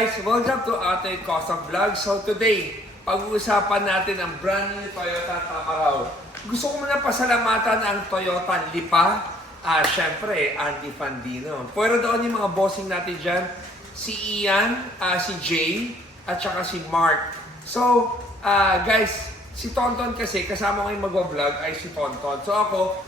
guys! Welcome to Ate Custom Vlog. So today, pag-uusapan natin ang brand new Toyota Tamaraw. Gusto ko muna pasalamatan ang Toyota Lipa. Siyempre, Andy Fandino. Pero doon yung mga bossing natin dyan. Si Ian, si Jay, at saka si Mark. So, guys, si Tonton kasi, kasama ko yung mag-vlog ay si Tonton. So ako,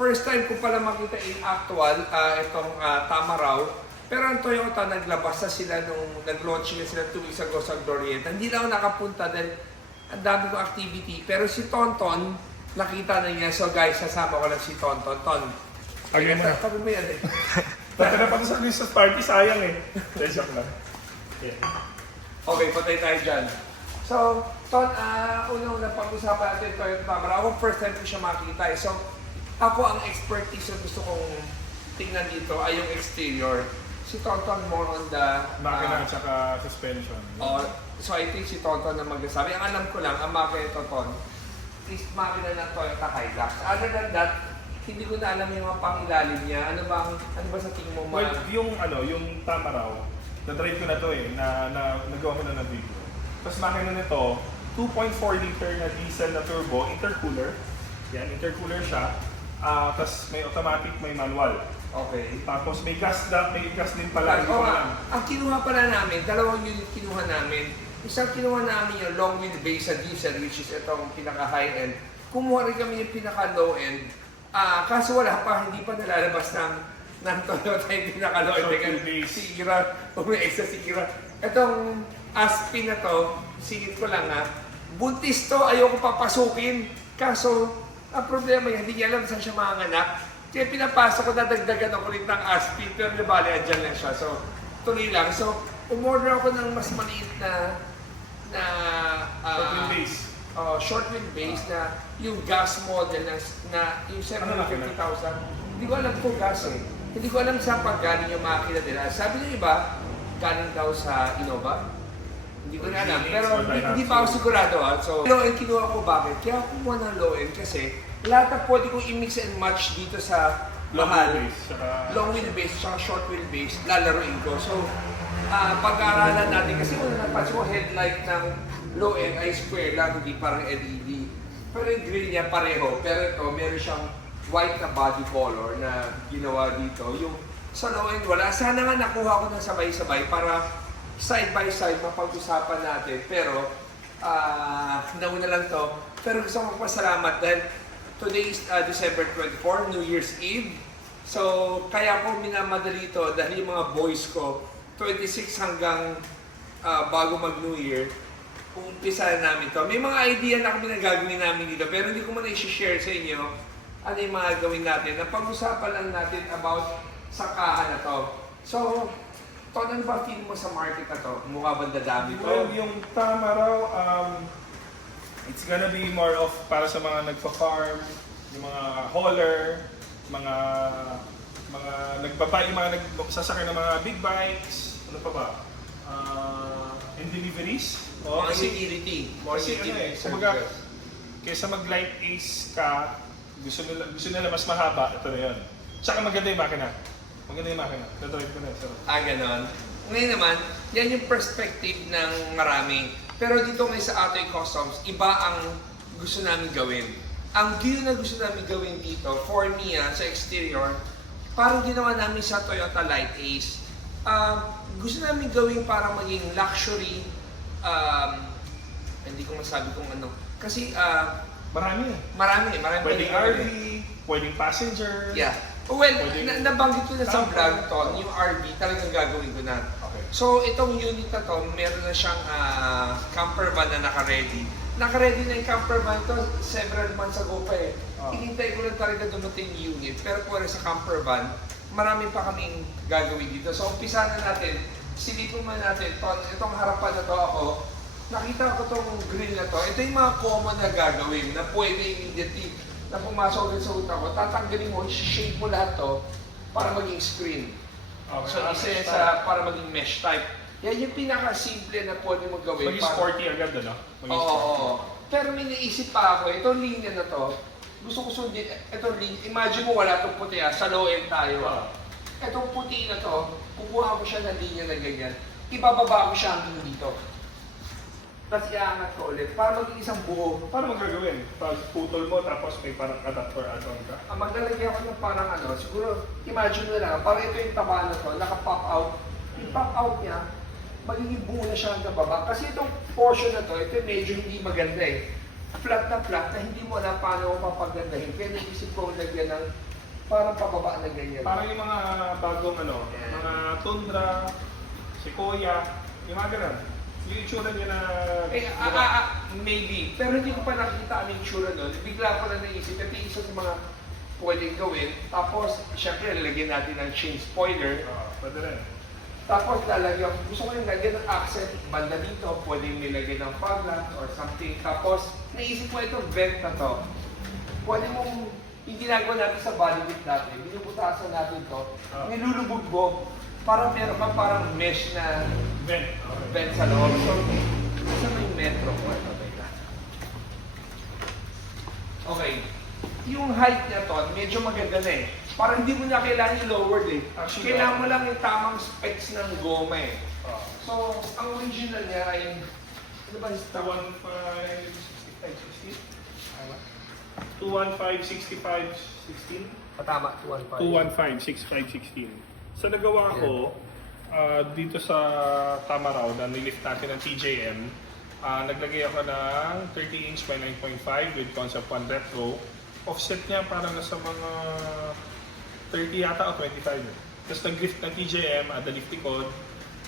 first time ko pala makita in actual itong Tamaraw. Pero ang Toyota, naglabas na sila nung nag-launch na sila 2 weeks ago sa Glorieta. Hindi na ako nakapunta dahil ang dami kong activity. Pero si Tonton, nakita na niya. So guys, sasama ko lang si Tonton. Ton, Okay mo na. sabi mo yan eh. Tatala pa sa Christmas party, sayang eh. Joke lang. Yeah. Okay, patay tayo dyan. So, Ton, unang pag-usapan natin Toyota Tamaraw. Ako first time ko siya makita eh. So, ako ang expertise na gusto kong tingnan dito ay yung exterior. Si Tonton more on the Makina at saka suspension. so I think si Tonton na magsasabi. Ang alam ko lang, ang makina ito, Ton, is makina ng Toyota Hilux. Other than that, hindi ko na alam yung mga pangilalim niya. Ano ba sa tingin mo? Well, yung Tamaraw, na-drive ko na to eh, nagawa ko na ng video. Tapos makina nito, 2.4 liter na diesel na turbo, intercooler. Yan, intercooler siya. Tapos may automatic, may manual. Okay. Tapos may gas din pala. Ang kinuha pala namin, dalawang unit kinuha namin. Isang kinuha namin yung long wheelbase sa diesel, which is itong pinaka-high-end. Kumuha rin kami yung pinaka-low-end. Kaso wala pa, hindi pa nalalabas ng Toyota yung pinaka-low-end. Short wheelbase. Sira, umiix sa sira. Itong Aspin na to, sigit ko lang buntis to, ayoko papasukin. Kaso, ang problema yan, hindi niya alam saan siya manganak. Kaya pinapasok ko, dadagdagan ako rin ng Aspin, pero nabali, andyan lang siya. So, tuloy lang. So, umorder ako ng mas maliit na short wheelbase. Short wheelbase na yung gas model na yung 750,000. Hindi ko alam kung gas eh. Hindi ko alam saan pag galing yung makina nila. Sabi ng iba, galing daw sa Innova. Hindi ko na alam. Pero hindi pa ako sigurado. So, low-end kinuha ko bakit? Kaya ako kumuha ng low-end kasi lahat na pwede kong i-mix and match dito sa mahal. Long wheelbase, saka short wheelbase, lalaroin ko. So, pag-aaralan natin, kasi kung napansin ko, headlight ng low-end ay square lang, hindi parang LED. Pero yung grill niya pareho. Pero ito, meron siyang white na body color na ginawa dito. Yung sa low-end wala. Sana nga nakuha ko na sabay-sabay para side by side mapag-usapan natin. Pero, nauna lang to. Pero gusto kong magpasalamat dahil today is December 24, New Year's Eve. So, kaya ko minamadali ito dahil yung mga boys ko, 26 hanggang bago mag-New Year, umpisa namin to. May mga idea na kami na gagawin namin dito, pero hindi ko muna i-share sa inyo ano yung mga gawin natin. Napag-usapan lang natin about sakahan na to. So, Ton, ano ba feeling mo sa market na to? Mukha bang dadami to? Well, yung Tamaraw, it's gonna be more of para sa mga nagpa-farm, yung mga hauler, mga nagbabay, yung mga nagsasakay ng mga big bikes, ano pa ba? And deliveries. Mga security. More security services. Kaysa mag-light ace ka, gusto nila mas mahaba, ito na yun. Tsaka maganda yung makina. Na-drive ko na. So. Ganon. Ngayon naman, yan yung perspective ng marami. Pero dito ngayon sa Atoy Customs, iba ang gusto namin gawin. Ang view na gusto namin gawin dito, for me sa exterior, parang ginawa namin sa Toyota Light Ace. Gusto namin gawin para maging luxury, hindi ko masabi kung ano. Kasi Marami. Pwedeng RV, pwedeng passenger. Yeah. Well, Pwedeng nabanggit ko na sa camper. vlog to, yung RV talagang gagawin ko na. Okay. So, itong unit na to, meron na siyang camper van na naka-ready. Naka-ready na yung camper van to several months ago pa eh. Hinintay ko lang talaga dumating yung unit. Pero kung sa camper van, marami pa kaming gagawin dito. So, umpisa na natin. Silipin mo natin. Itong harapan na to ako, nakita ko itong grill na to. Ito yung mga common na gagawin na pwede immediately na pumasok ulit sa utak ko. Tatanggalin mo, i-shape mo lahat to para maging screen. Okay. So, isa sa para maging mesh type. Yan yung pinaka-simple na pwede mo gawin. Maging sporty agad, ano? Oo. Pero may naisip pa ako, itong linya na to, gusto ko sundin, itong linya, imagine mo wala itong puti sa low-end tayo. Itong puti na to, kukuha ko siya ng linya na ganyan. ibababa ko siya hanggang dito. Tapos iangat ko ulit para maging isang buo. Paano mo gagawin? Pag putol mo, tapos may parang adapter add-on ka. Maglalagay ako ng parang siguro, imagine mo na lang, parang ito yung taba na to, naka-pop out. Yung pop out niya, magiging buo na siya hanggang baba. Kasi itong portion na to, ito medyo hindi maganda eh. Flat na hindi mo alam paano mo papagandahin. Kaya naisip ko lagyan ng parang pababa na ganyan. Parang yung mga bagong Yeah. mga Tundra, Sequoia, yung mga ganun. Yung itsura niya na... Maybe. Pero hindi ko pa nakita ang itsura nun. Bigla ko na naisip, ito yung isa sa mga pwedeng gawin. Tapos, syempre, lalagyan natin ng chain spoiler. Pwede rin. Tapos lalagyan, gusto ko yung lagyan ng accent banda dito, pwedeng nilagyan ng fog lamp or something. Tapos, naisip ko itong vent na to. Pwede mong, yung ginagawa natin sa body kit natin, binubutasan natin to, nilulubog mo, parang meron ka parang mesh na Vent. vent sa loob. So, isa mo yung metro ko. Okay. Yung height niya to, medyo maganda na eh. Parang hindi mo na kailangan yung lowered eh. Actually, Kailangan mo lang yung tamang specs ng goma eh. Ah. So, ang original niya ay, ano ba yung Sa 215-65-16. Patama, 215. 215-65-16. So nagawa ko dito sa Tamaraw na nilift natin ng TJM. Naglagay ako ng 30-inch by 9.5 with Concept 1 Retro. Offset niya parang nasa mga 30 yata o 25. Tapos nag-lift ng TJM at the lifting code.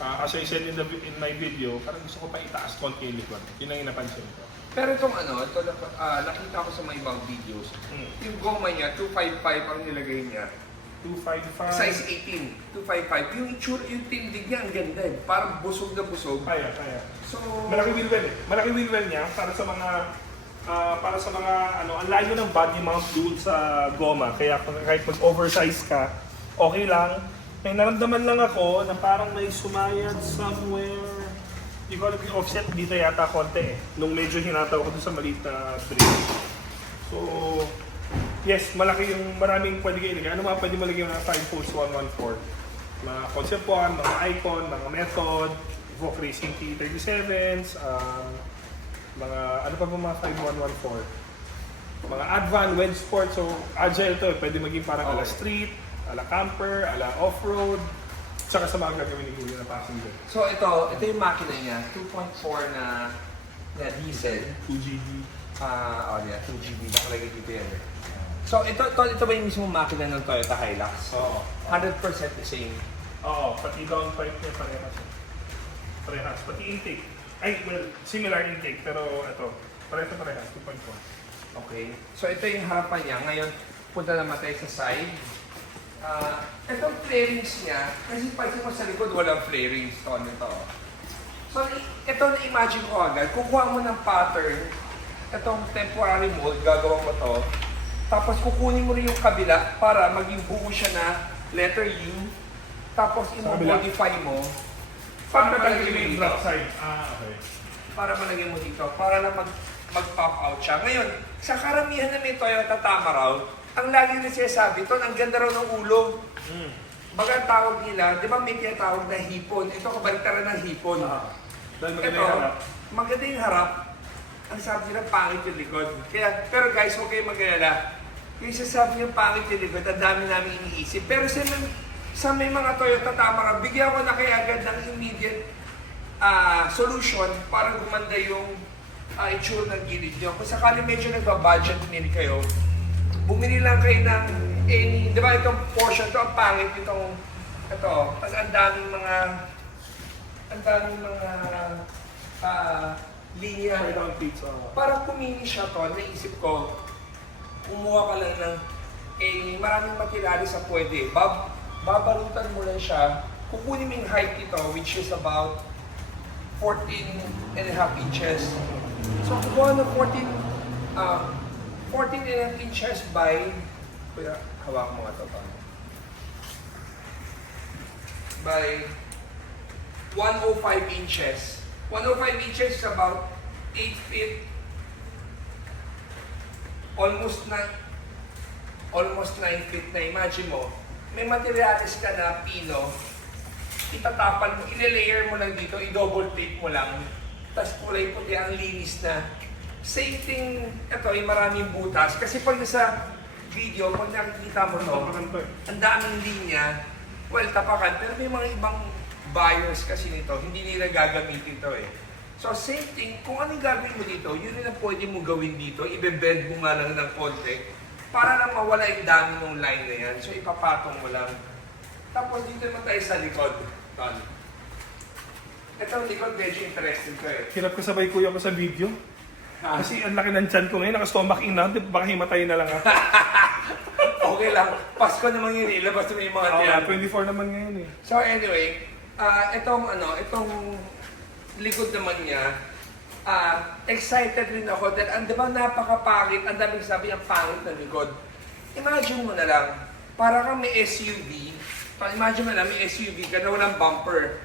As I said in my video, parang gusto ko pa itaas konti yung likod. Yun ang inapansin ko. Pero itong ito, nakita ko sa mga ibang videos. Yung goma niya, 255 ang nilagay niya. 255. Size 18, 255. Yung itsura, yung tindig niya, ang ganda eh. Parang busog na busog. Kaya. So, Malaki wheel well eh. Malaki wheel well niya para sa mga ang layo ng body mount doon sa goma. Kaya kahit mag-oversize ka, okay lang. May naramdaman lang ako na parang may sumayad somewhere. Hindi ko alam yung offset dito yata konti eh. Nung medyo hinataw ko doon sa maliit na bridge. So, yes, malaki yung maraming pwede kayo ilagay. Ano mga pwede mo lagay mga 5 volts 114? Mga Concept 1, mga Icon, mga Method, Vogue Racing T37s, mga ano pa ba mga 5114? Mga Advan, Wedge Sport, so agile to, pwede maging parang ala street, ala camper, ala off-road, tsaka sa mga gagawin ni Julio na passenger. So ito yung makina niya, 2.4 na diesel. 2GB. 2GB, nakalagay dito yan. So ito ba yung mismo makina ng Toyota Hilux? Oo. 100% the same. Oo, pati downpipe niya parehas. Parehas, pati intake. Ay, well, similar intake, pero ito, parehas, 2.4. Okay. So ito yung harapan niya. Ngayon, punta naman tayo sa side. Itong flarings niya, kasi pansin mo sa likod, walang flarings. Ito. So ito na-imagine ko agad, kukuha mo ng pattern, itong temporary mold, gagawa mo to, tapos kukunin mo rin yung kabila para maging buo siya na letter U, tapos i-modify mo para malagay mo dito. Side. Okay. Para malagay mo dito, para na mag-pop out siya. Ngayon, sa karamihan na may Toyota Tamaraw, ang lagi na sinasabi ito, ang ganda raw ng ulo. Baga ang tawag nila, di ba may tinatawag na hipon? Ito kabaliktaran ng hipon. Dahil maganda Ito, yung harap. maganda yung harap. Ang sabi nila, pangit yung likod. Kaya, pero guys, huwag kayong mag-alala. Yung sasabi niyo pangit yung likod, ang dami namin iniisip. Pero sa may mga Toyota Tamaraw, bigyan ko na kaya agad ng immediate solution para gumanda yung itsura ng gilid nyo. Kung sakali medyo nagbabudget din kayo, bumili lang kayo ng any, di ba itong portion to, ang pangit itong, ito, tapos ang daming mga linya. Para pumili siya to, naisip ko, kumuha ka lang ng maraming materialis sa pwede. Babalutan mo lang siya, kukunin mo yung height nito, which is about 14.5 inches. So, kukuha ng 14.5 inches by, kuya, hawak mo nga ito pa. By 105 inches. 105 inches is about 8 feet. Almost 9 feet na. Imagine mo, may materialis ka na pino, itatapal mo, ile-layer mo lang dito, i-double tape mo lang, tapos kulay puti ang linis na. Same thing, ito ay maraming butas. Kasi pag nasa video, pag nakikita mo to, ang daming linya, well, tapakan. Pero may mga ibang buyers kasi nito, hindi nila gagamitin to eh. So same thing, kung anong gagawin mo dito, yun na pwede mo gawin dito, ibe-bend mo nga lang ng konti, para lang mawala yung dami ng line na yan. So ipapatong mo lang. Tapos dito naman tayo sa likod. Ton. Ito ang likod, medyo interesting ko eh. Hirap kasabay kuya ko sa video. Kasi ang laki ng chan ko ngayon, naka-stomach in na, baka himatay na lang ako. Okay lang, Pasko naman yun, ilabas mo yung mga tiyan. 24 naman ngayon eh. So anyway, itong likod naman niya, excited rin ako dahil ang diba napakapangit, ang daming sabi ang pangit ng likod. Imagine mo na lang, para kang may SUV, imagine mo na may SUV ka na walang bumper.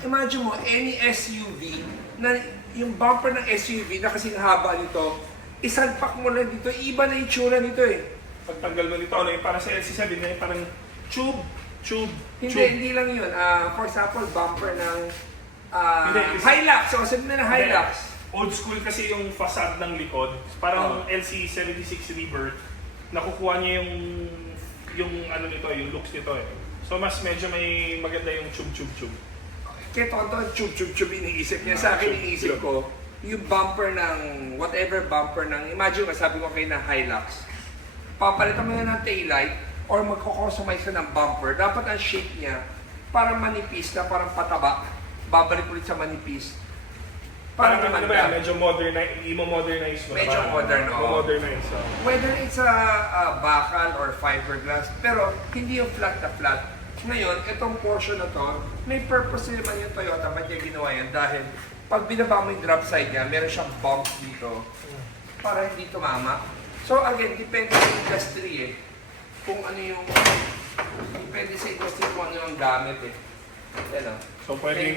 Imagine mo, any SUV, na yung bumper ng SUV na kasing haba nito, isalpak mo lang dito, iba na itsura nito eh. Pagtanggal mo nito, ano yung para sa LC7 ngayon, parang tube. Hindi lang yun. For example, bumper ng Hindi, Hilux. So, sabi na Hilux. Old school kasi yung facade ng likod. Parang LC76 Rebirth. Nakukuha niya yung ano nito, yung looks nito eh. So mas medyo may maganda yung tube. Kaya tonto, tube iniisip niya. Sa akin, iniisip ko, yung bumper ng, whatever bumper ng, imagine ka, sabi ko kayo na Hilux. Papalitan mo na ng taillight or magko-customize ka ng bumper. Dapat ang shape niya, parang manipis na, parang pataba. Babalik ulit sa manipis. Parang ano ba yan? Medyo modernize mo. Medyo modern, oo. Modernize. Whether it's a bakal or fiberglass, pero hindi yung flat na flat. Ngayon, itong portion na to, may purpose naman yung Toyota, ba't niya ginawa yan? Dahil pag binaba mo yung drop side niya, meron siyang bump dito para hindi tumama. So again, depende sa industry eh. Kung ano yung, depende sa industry kung ano yung gamit eh. Yan o. So pwedeng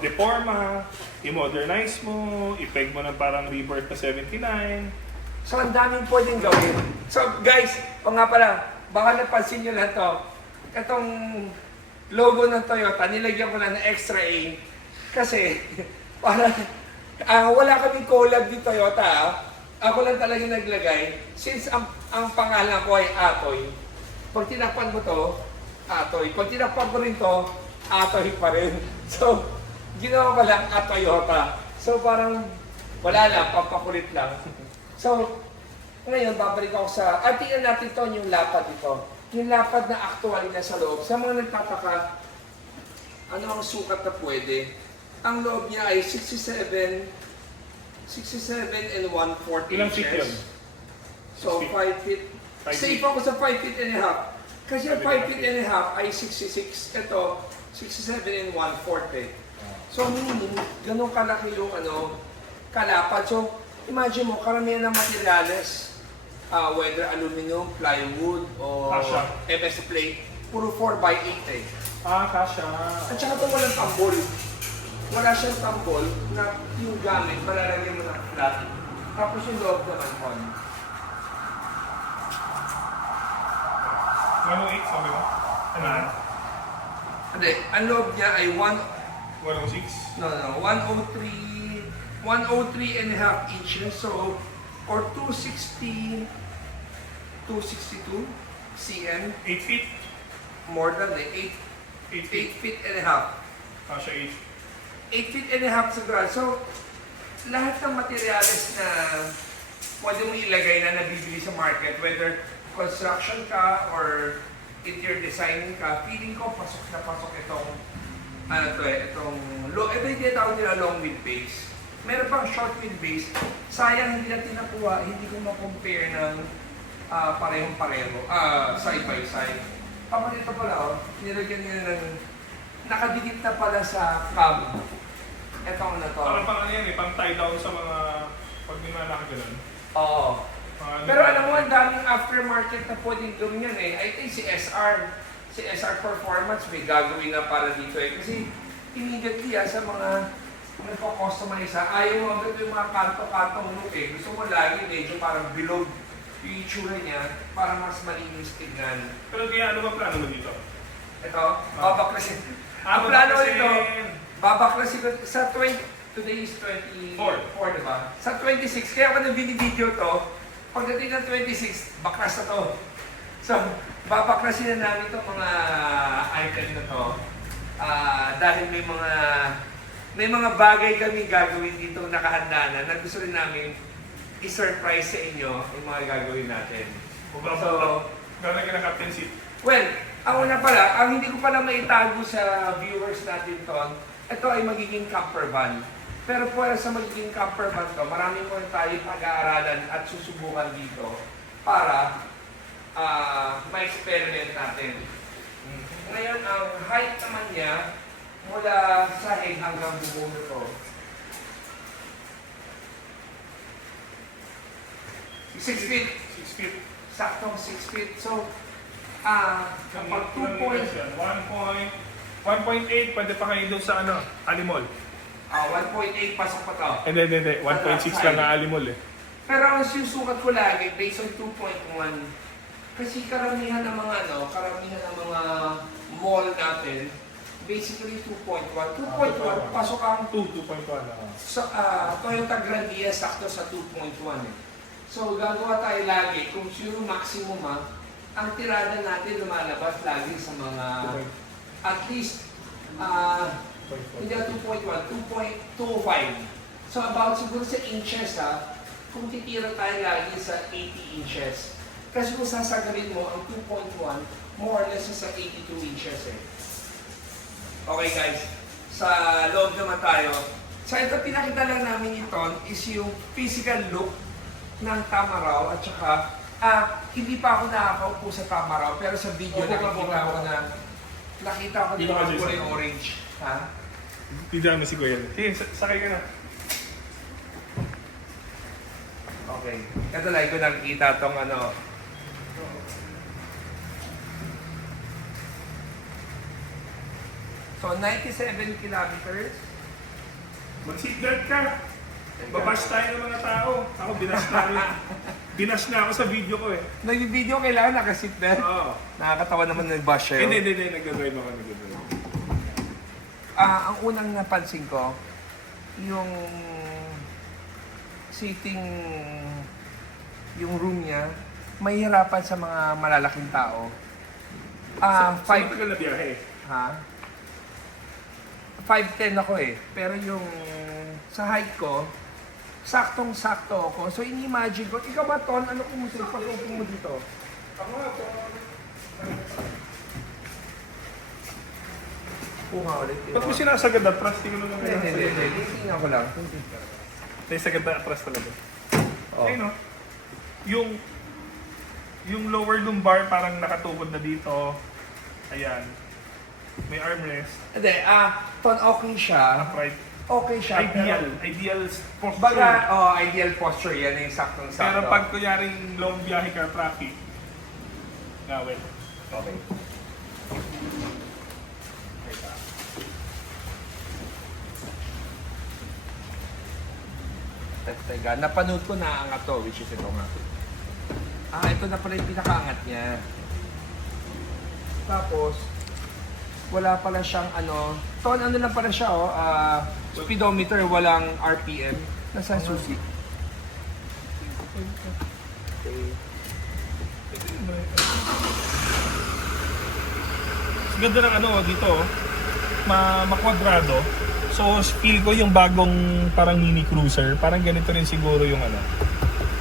deforma, i-modernize mo, i-peg mo ng parang Rebirth na 79. So ang daming pwedeng gawin. So guys, o nga pala, baka napansin nyo lang to, itong logo ng Toyota, nilagyan ko lang ng extra A kasi para wala kaming collab ni Toyota. Ako lang talaga naglagay since ang pangalan ko ay Atoy. Pag tinakpan mo to, Atoy. Pag tinakpan ko rin to, Atoy pa rin. So, ginawa ko lang Toyota. So parang wala lang, pampakulit lang. So, ngayon babalik ako sa, tingnan natin to yung lapad ito. Yung lapad na actually na sa loob. Sa mga nagtataka, ano ang sukat na pwede? Ang loob niya ay 67 and 1/4 Ilang feet yun? So 5 feet. Safe ako sa 5 feet and a half. Kasi ang 5 feet and a half ay 66. Ito, 67 and 1/4 eh. So meaning, ganun kalaki yung kalapad. So imagine mo, karamihan ng materyales, whether aluminum, plywood, o Kasha. MS plate, puro 4x8 eh. Kasha. At saka ito walang tambol. Wala siyang tambol na yung gamit, malalagyan mo ng flat. Tapos yung loob naman on. 108 sabi mo? Ano? Hindi, ang loob niya ay 106? 103 and a half inches. So, or 262 cm. 8 feet? More than 8 feet and a half. Kasha 8 feet and a half sa ground. So, lahat ng materials na pwede mo ilagay na nabibili sa market, whether construction ka or interior design ka, feeling ko pasok na pasok itong ito yung tinatawag nila long wheelbase. Meron pang short wheelbase. Sayang hindi natin nakuha, hindi ko ma-compare ng parehong-pareho, side by side. Kapag ito pala, nilagyan nila ng nakadikit na pala sa cab. Ito ang to. Parang pang ano yan eh, pang tie down sa mga pag minalaki ganun. Oo. Pero alam mo, ang daming aftermarket na pwedeng gawin yan eh. I think si SR Performance may gagawin na para dito eh. Kasi immediately sa mga nagpo-customize ayaw mo agad yung mga kanto-kantong look eh. Gusto mo lagi medyo parang below yung itsura niya para mas malinis tignan. Pero kaya ano ba plano mo dito? Ito, babaklasin. Ang plano ko nito, babaklasin ko sa 20, today is 24, diba? Sa 26, kaya ako nang video to, pagdating ng 26, baklas na to. So, babaklasin na namin itong mga item na to. Dahil may mga bagay kami gagawin dito nakahanda na gusto rin namin i-surprise sa inyo yung mga gagawin natin. So, gano'n ka ng captain seat? well, ang una pala, ang hindi ko pala maitago sa viewers natin to, ito ay magiging camper van. Pero para sa magiging camper van to, marami mo tayo pag-aaralan at susubukan dito para ma-experiment natin. Ngayon, ang height naman niya, mula sahig hanggang buo nito. 6 feet. 6 feet. Saktong 6 feet. So, kapag 2 1.8, pwede pa kayo doon sa Alimol. 1.8 pasok pa to. Hindi. 1.6 lang na Alimol eh. Pero ang sinusukat ko lagi, based on 2.1, kasi karamihan ng mga mall natin, basically 2.1. 2.1, pasok ang 2.1 Toyota Grandia, sakto sa 2.1 eh. So, gagawa tayo lagi, kung sino maximum ang tirada natin lumalabas lagi sa mga, at least, hindi 2.1, 2.25. So, about siguro sa inches kung titira tayo lagi sa 80 inches. Kasi kung sasagalin mo, ang 2.1, more or less sa 82 inches eh. Okay guys, sa loob naman tayo. So ito, pinakita lang namin ito is yung physical look ng Tamaraw at saka, hindi pa ako nakakaupo sa Tamaraw pero sa video nakita ko dito ang kulay orange. Ha? Pidya mo si Kuya. Sige, sakay ka na. Okay. Ito lang ko nakikita tong So, 97 kilometers. Mag-seatbelt ka. Babash tayo ng mga tao. Ako, binash na ako sa video ko eh. Nag-video kailangan naka-seatbelt. Oo. Nakakatawa naman ng-bash sa'yo. Hindi. Nagdadrive ako. Ang unang napansin ko, yung sitting, yung room niya, mahihirapan sa mga malalaking tao. Saan ka na biyahe? Ha? 5'10 ako eh. Pero yung sa height ko, saktong-sakto ako. So, ini-imagine ko, ikaw ba, Ton? Ano kung pag-upo mo dito? Ako nga po. Nga ulit. Ba't mo sinasagad na atras? Tingnan mo lang. Hindi. Tingnan ko lang. Nasagad na atras talaga. Oh. Ayun no? Yung lower lumbar parang nakatubod na dito. Ayan. May armrest. Hindi, Ton, okay siya. Upright. Okay siya. Ideal posture. Baga, ideal posture yan yung saktong-sakto. Pero pag kunyaring long biyahe ka traffic, gawin. Okay. Teka, napanood ko na angat to, which is ito nga. Ito na pala yung pinakaangat niya. Tapos, wala pala siyang Ton, lang pala siya speedometer, walang RPM. Nasa susi. Ganda ng dito, makwadrado. So, feel ko yung bagong parang mini cruiser, parang ganito rin siguro yung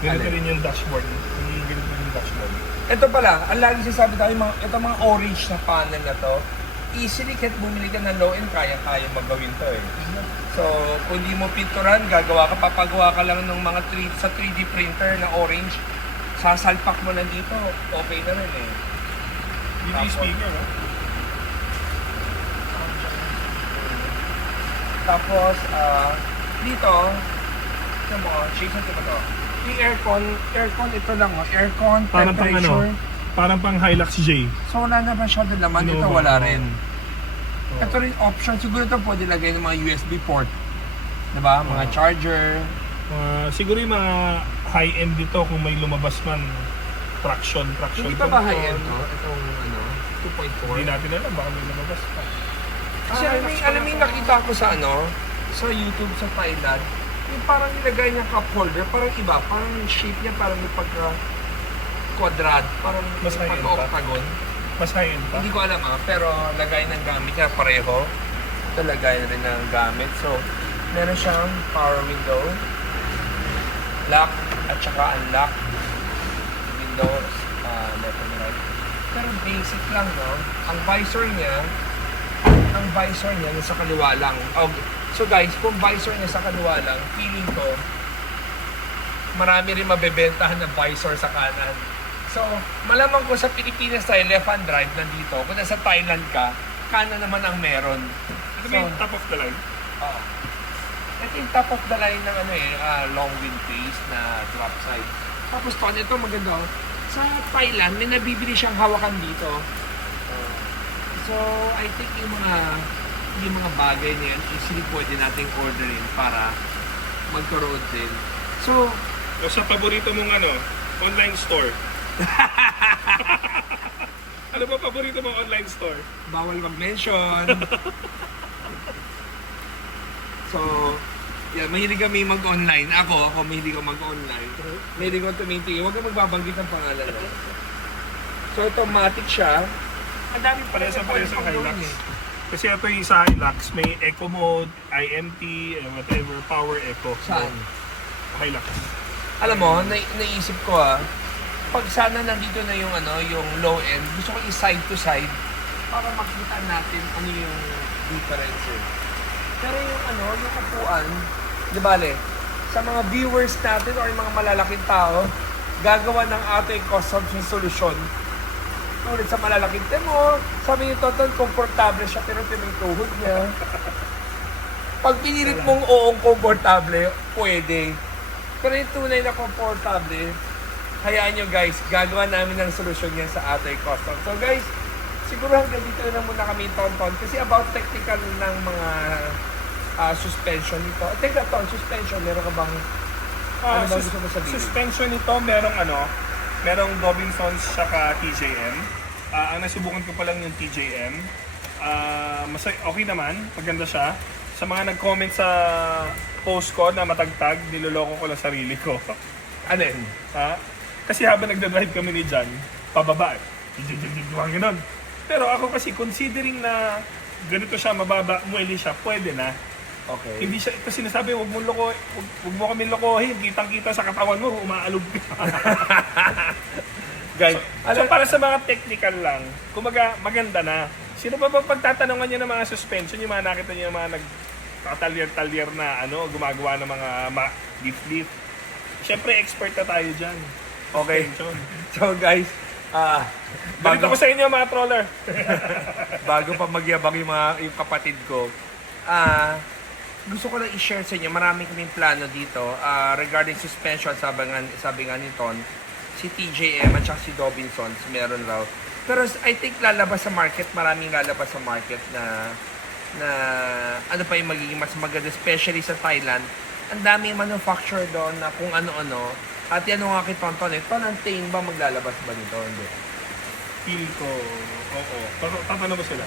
ganito rin yung dashboard. Ganito rin yung dashboard. Ito pala, ang lagi sinasabi tayo, ito mga orange na panel na to, easily kahit bumili ka ng low-end, kaya magawin to eh. So, kung di mo picturean, papagawa ka lang ng mga sa 3D printer na orange, sasalpak mo lang dito, okay na rin eh. Dito yung speaker, no? Tapos, dito, Jason, ito ba to? Yung aircon, ito lang aircon, Parang temperature. Parang pang Hilux J. So wala na masyado laman, ito wala rin. Ito rin option, siguro ito pwede lagay ng mga USB port. Diba? Mga charger. Siguro yung mga high-end dito kung may lumabas man traction. Hindi pa ba high-end to? Itong 2.4? Hindi natin alam, baka may lumabas pa. Kasi alam mo yung nakita ko sa sa YouTube sa Thailand, yung parang nilagay niya cup holder, parang iba, parang shape niya parang may pagka quadrant, parang Mas may high-end pagka pa? octagon. Mas high-end pa? Hindi ko alam pero lagay ng gamit niya pareho. Ito lagay na rin ng gamit. So, meron siyang power window, lock, at saka unlock. Windows, left and right. Pero basic lang, no? Ang visor niya nasa kaliwa lang. Okay. So guys, kung visor niya sa kaliwa lang, feeling ko, marami rin mabebentahan na visor sa kanan. So, malamang ko sa Pilipinas tayo, left hand drive nandito. Kung nasa Thailand ka, kanan naman ang meron. Ito ba yung top of the line? Oo. Ito yung top of the line ng long wheelbase na drop side. Tapos ito maganda. Sa Thailand, may nabibili siyang hawakan dito. So, I think yung mga bagay na yan, easily pwede nating orderin para magkaroon din. So, O sa paborito mong online store? Ano ba paborito mong online store? bawal mag-mention. So, yeah, mahilig kami mag-online. Ako mahilig ko mag-online. Mahilig ko tumitingin. Huwag kang magbabanggit ng pangalan. So, automatic siya. Ang dami pala Parehas ang Hilux. Kasi ito yung sa Hilux, may Eco Mode, IMT, whatever, Power Eco. Saan? Hilux. Alam mo, naisip ko pag sana nandito na yung yung low end, gusto ko i-side to side para makita natin ano yung difference. Pero yung yung upuan, di bale, sa mga viewers natin or yung mga malalaking tao, gagawa ng ating custom solusyon. Ulit sa malalaking mo, sabi ni Toton, komportable siya pero yung tuhod niya. Pag pinilit mong oong komportable, pwede. Pero yung tunay na komportable, hayaan nyo guys, gagawa namin ng solusyon yan sa ating custom. So guys, siguro hanggang dito na muna kami Tonton kasi about technical ng mga suspension nito. Teka Ton, suspension, meron ka bang ano bang gusto mo sabihin? Suspension nito, merong Dobinsons saka TJM. Ang nasubukan ko pa lang yung TJM. Okay naman, maganda siya. Sa mga nag-comment sa post ko na matagtag, niloloko ko lang sarili ko. Ano yun? Kasi habang nagdadrive kami ni John, pababa ganun. Pero ako kasi considering na ganito siya, mababa, mueli siya, pwede na. Okay. Hindi siya, kasi sinasabi, wag mo kami lokohin, kitang-kita sa katawan mo, umaalog ka. Guys, So para sa mga technical lang, kumaga maganda na. Sino ba pagtatanungan niyo ng mga suspension, yung mga nakita niyo yung mga nagtatalyer-talyer na gumagawa ng mga lift-lift. Siyempre expert na tayo dyan. Okay. Suspension. So guys, Balita ko sa inyo mga troller. bago pa magyabang yung kapatid ko, gusto ko lang i-share sa inyo, marami kaming plano dito regarding suspension, sabi nga ni Ton, si TJM at saka si Dobinsons, meron raw. Pero I think lalabas sa market, maraming lalabas sa market na ano pa yung magiging mas maganda, especially sa Thailand. Ang daming manufacturer doon na kung ano-ano. At yan nga kay Tonton, Ton, ang tingin ba maglalabas ba nito? Hindi. Feel ko, oo. Tatanong mo sila.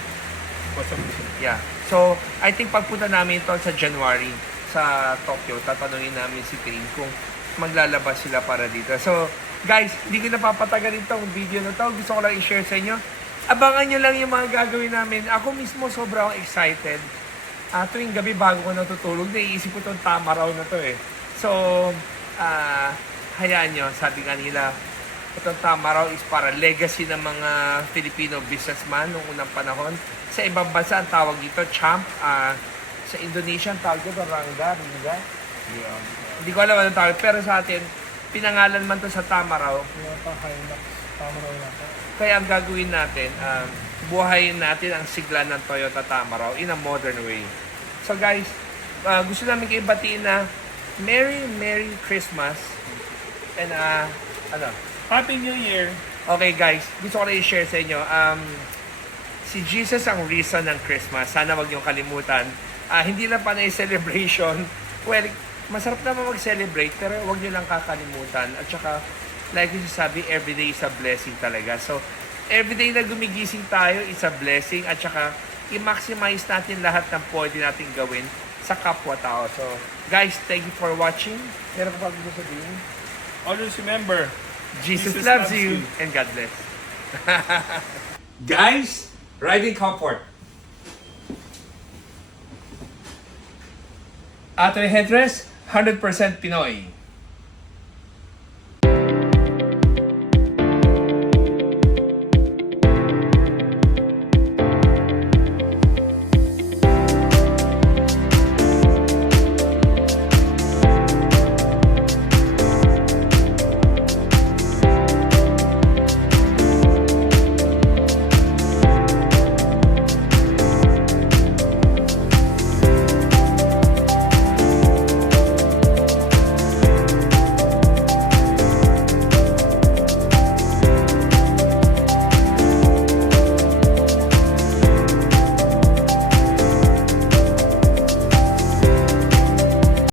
Yeah. So, I think pagpunta namin ito sa January sa Tokyo, tatanungin namin si Kane kung maglalabas sila para dito. So, guys, hindi ko napapatagalin itong video na to. Gusto ko lang i-share sa inyo. Abangan nyo lang yung mga gagawin namin. Ako mismo sobrang excited. Tuwing gabi bago ko natutulog, naiisip ko itong tama raw na to eh. So, hayaan nyo, sabi nga nila, itong tama raw is para legacy ng mga Filipino businessman noong unang panahon. Sa ibang bansa, ang tawag dito, champ. Sa Indonesia, ang tawag dito, Ringa. Yeah. Hindi ko alam anong tawag. Pero sa atin, pinangalan man to sa Tamaraw. Kaya ang gagawin natin, buhayin natin ang sigla ng Toyota Tamaraw in a modern way. So guys, gusto namin kayo batiin na Merry Christmas. And Happy New Year! okay guys, gusto ko lang i-share sa inyo. Si Jesus ang reason ng Christmas. Sana wag niyo kalimutan. Hindi lang panay celebration. Well, masarap naman mag-celebrate, pero wag niyo lang kakalimutan. At saka, like yung sabi, everyday is a blessing talaga. So, everyday na gumigising tayo is a blessing. At saka, i-maximize natin lahat ng pwede natin gawin sa kapwa-tao. So, guys, thank you for watching. Meron ko pa gusto sabihin? Always remember, Jesus loves you, and God bless. Guys, riding comfort. Atoy headrest, 100% Pinoy.